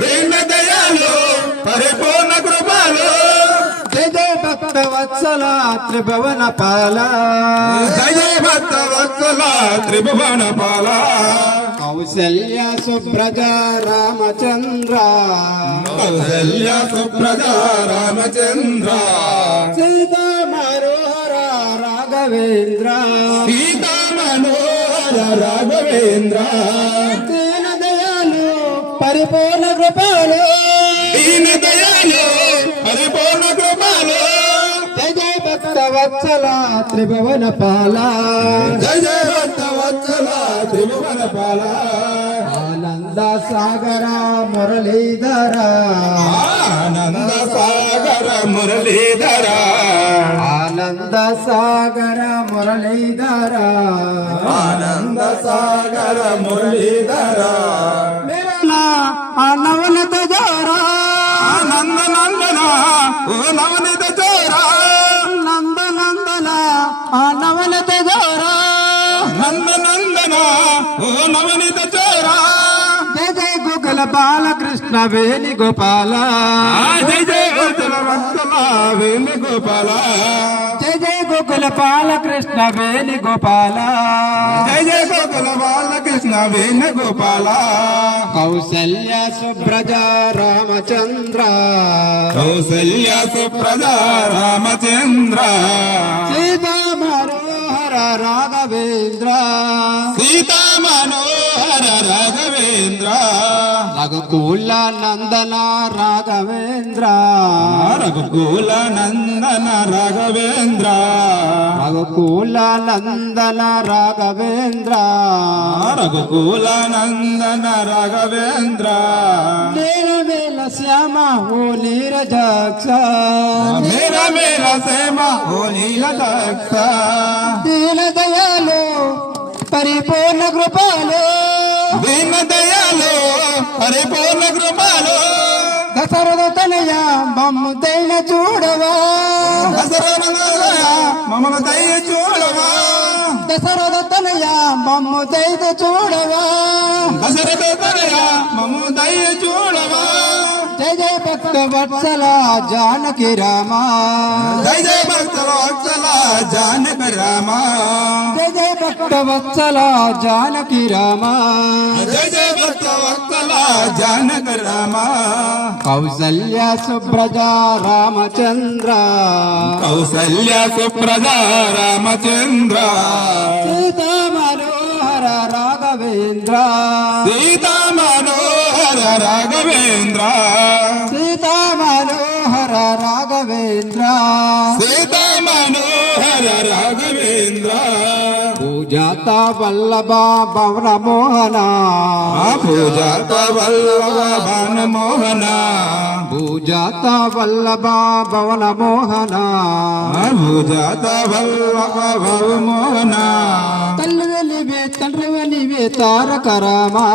దీన దయాలు పరిపూర్ణ కృపలు జయ జయ భక్త వత్సల త్రిభువన పాల జయ జయ భక్త వత్సల త్రిభువన పాల కౌసల్య సుప్రజ రామచంద్ర కౌసల్య సుప్రజ రామచంద్ర సీతా మనోహర రాఘవేంద్ర సీతా మనోహర రాఘవేంద్ర దీన దయాలు పరిపూర్ణ కృపలు దీన దయాలు పరిపూర్ణ కృపలు జయ జయ భక్త వత్సల త్రిభువన పాల జయ జయ భక్త వత్సల త్రిభువన పాల ఆనంద సాగర మురళీధర ఆనంద సాగర మురళీధర ఆనంద సాగర మురళీధర ఆనంద సాగర మురళీధర నవనత జోరా నంద నందన ఓ నవనిత చోరా నంద నందన నవనత జోరా నంద నందన ఓ నవనిత చోరా జయ జయ గోకుల బాలకృష్ణ వేణుగోపాల జయ జయ వత్సల వత్సల వేణుగోపాల జయ జయ గోకుల బాలకృష్ణ వేణుగోపాల జయ జయ గోకుల బాలకృష్ణ వేణుగోపాల కౌసల్య సుప్రజ రామచంద్ర కౌసల్య సుప్రజ రామచంద్ర సీతా మనోహర రాఘవేంద్ర సీతా మనోహర రాఘవేంద్ర రఘుకుల నందన రాఘవేంద్ర రఘుకుల నందన రాఘవేంద్ర రఘుకుల నందన రాఘవేంద్ర రఘుకుల నందన రాఘవేంద్ర నేను వేల శ్యామ ఓ నీరజాక్ష మేరా మేరా సేమ ఓ నీలదక్ష దీన దయాలు పరిపూర్ణ కృపలు దీన దయాలు పరిపూర్ణ కృపలు దశరథ తనయ మమ్ము దైన చూడవా దశరథనయ మమ దయ చూడవా దశరథ తనయ మమ్ము దైత చూడవా దశరథ తనయ మమ దయ చూడవా జయ జయ భక్త వత్సల జానకి రామ జయ జయ భక్త వత్సల జానక రామ జయ జయ భక్త వత్సల జానకి రామ జయ జయ భక్త వత్సల జానక రామ కౌసల్య సుప్రజ రామచంద్ర కౌసల్య సుప్రజ రామచంద్ర సీతా మనోహర రాఘవేంద్ర సీతా మనోహర రాఘవేంద్ర సీతా మనోహర రాఘవేంద్ర సీతా మనోహర రాఘవేంద్ర పూజాత వల్లభ భవన మోహన పూజాత వల్లభ భవన మోహన పూజాత వల్లభ భవన మోహన పూజాత వల్లభ భవ మోహన తల్లివెలివే తండ్రివెలివే తారక రామా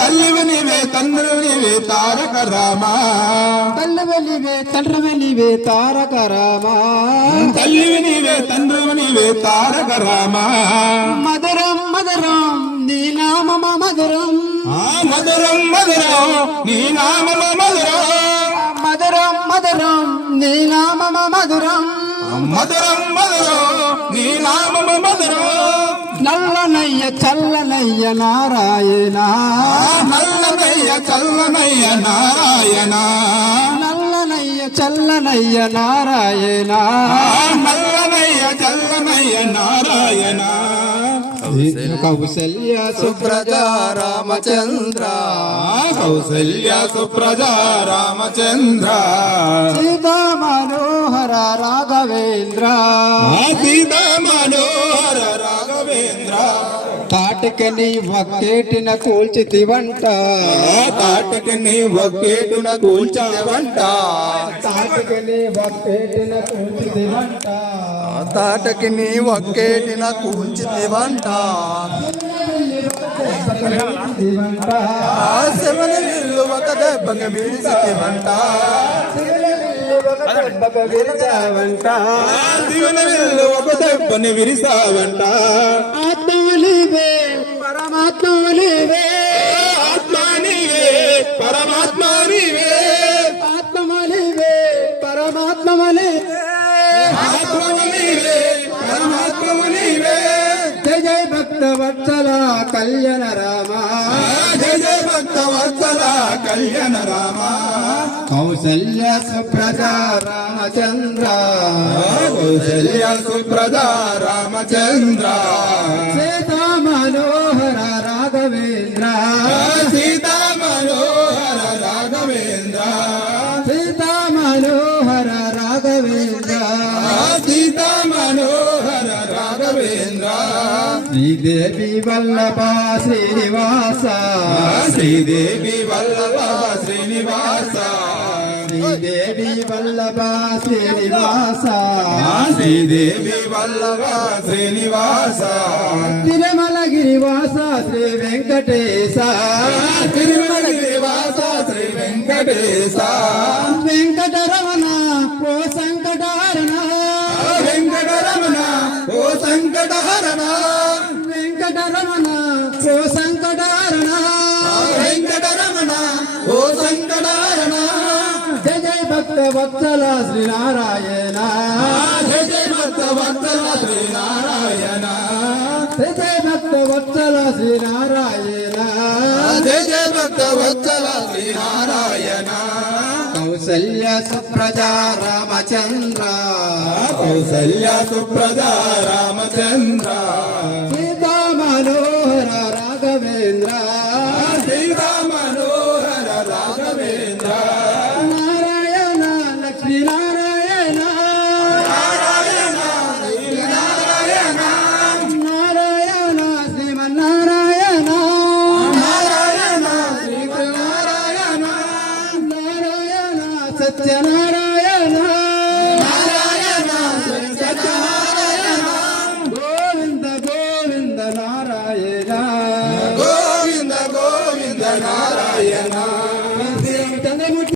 తల్లివనివే తండ్రివనివే తారక రామా తల్లివెలివే తండ్రివెలివే తారక రామా తల్లివనివే తండ్రివనివే తారక రామా మధురం మధురం నీ నామమ మధురం మధురం మధురం నీ నామమ మధురం మధురం మధురం నీ నామమ మధురం మధురం మధురం నీ నామమ మధురం నల్లనయ్య చల్లనయ్య నారాయణ నల్లనయ్య చల్లనయ్య నారాయణ నల్లనయ్య చల్లనయ్య నారాయణ నల్లనయ్య చల్లనయ్య నారాయణ కౌసల్య సుప్రజ రామచంద్ర కౌసల్య సుప్రజ రామచంద్ర సీతా మనోహర రాఘవేంద్ర సీతా మనోహర రాఘవేంద్ర తాటికి నీ ఒక్కేటిన కూల్చితివంట తాటికి నీ ఒక్కేటున కూల్చావంట తాటికి నీ ఒక్కేటిన కూల్చితివంట తాటకి నీ ఒక్కేటిన కూల్చితివంట శివని విల్లు ఒక దెబ్బకి విడిసితివంట శివుని విల్లు ఒక దెబ్బని విరిసావంట ఆత్మవలివే పరమాత్మవలివే ఆత్మ నీవే పరమాత్మ భక్త వత్సల కళ్యాణ రామ కౌసల్య సుప్రజ రామచంద్ర కౌసల్య సుప్రద రామచంద్ర సీతా మనోహర రాఘవేంద్ర సీతా మనోహర రాఘవేంద్ర సీతా మనోహర రాఘవేంద్ర సీతా మనోహర రాఘవేంద్ర శ్రీదేవి వల్లభ శ్రీనివాస శ్రీదేవి వల్లభ శ్రీనివాస శ్రీదేవి వల్లభ శ్రీనివాస శ్రీదేవి వల్లభ శ్రీనివాస తిరుమల గిరివాస శ్రీ వెంకటేశ తిరుమల గిరివాస శ్రీ వెంకటేశ వెంకటరమణ ఓ సంకటహరణ వెంకటరమణ ఓ సంకటహరణ వెంకటరమణ ఓ సంకటహరణ వెంకటరమణ ఓ సంకటహరణ జయ జయ భక్త వత్సల శ్రీనారాయణ జయ జయ భక్త వత్సల శ్రీనారాయణ జయ జయ భక్త వత్సల శ్రీనారాయణ జయ జయ భక్త వత్సల శ్రీనారాయణ కౌసల్య సుప్రజ రామచంద్ర కౌసల్య సుప్రద రామచంద్ర సీతా మనోహర రాఘవేంద్ర సీతా మనోహర రాఘవేంద్ర నారాయణ లక్ష్మీ నారాయణ నారాయణ నారాయణ నారాయణ శ్రీమన్నారాయణ నారాయణ శ్రీనారాయణ నారాయణ సత్యనారాయణ నారాయణ సత్యనారాయణ గోవింద గోవింద నారాయణ గోవింద గోవింద నారాయణ